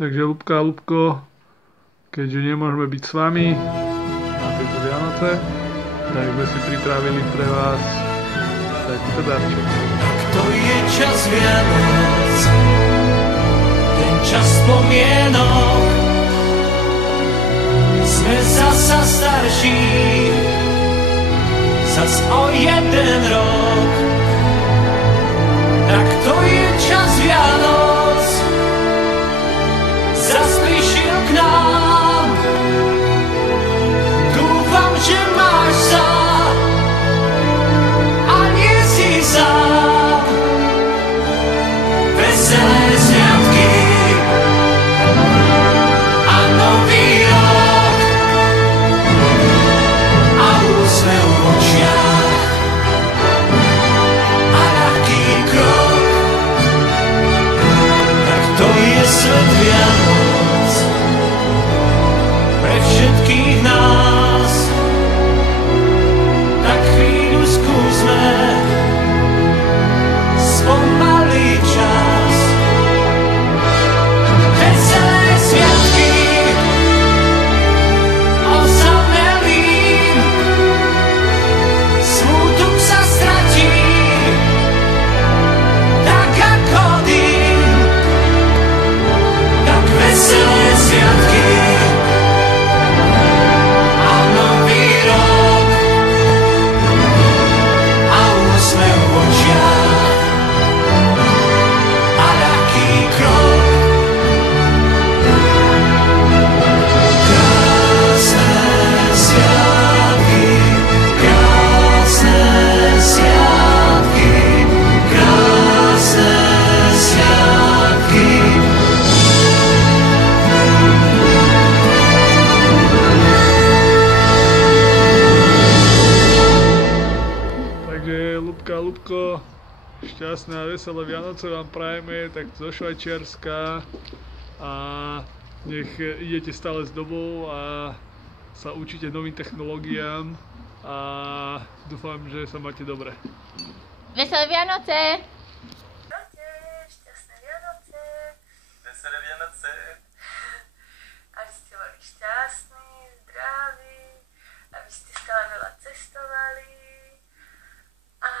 Takže Ľubka a Ľubko, keďže nemôžeme byť s vami na tieto Vianoce, tak sme si pripravili pre vás takýto darček. Tak to je čas Vianoc, ten čas spomienok. Sme zasa starší, zas o jeden rok. Tak to je čas Vianoc, zas prišiel k nám. Dúfam, že máš sa a nie si sám. Veselé sviatky a nový rok a úsmev v očiach a ľahký krok. Tak to je svet Vianoc pre všetkých nás. Tak chvíľu skúsme spomaliť čas. Veselé sviatky osamelým, smútok sa stratí tak ako dým. Tak veselé sviatky a nový rok a úsmev v očiach a ľahký krok. Krásne sviatky, krásne sviatky, krásne sviatky. Takže Ľubka a Ľubko, šťastné a veselé Vianoce vám prajeme tak zo Švajčiarska a nech idete stále s dobou a sa učíte novým technológiám a dúfam, že sa máte dobre. Veselé Vianoce! Šťastné Vianoce, Veselé Vianoce. aby ste boli šťastní, zdraví, aby ste stále veľa cestovali a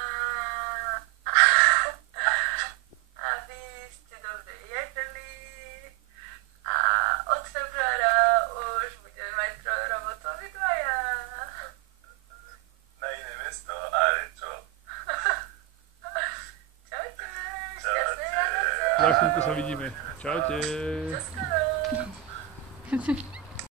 aby ste dobre jedli a od februára už budeme mať robotu obidvaja. Na iné mesto, ale čo? Čaute, šťastné Čaute. Vianoce. Za chvíľku sa vidíme. Čaute. Čoskoro.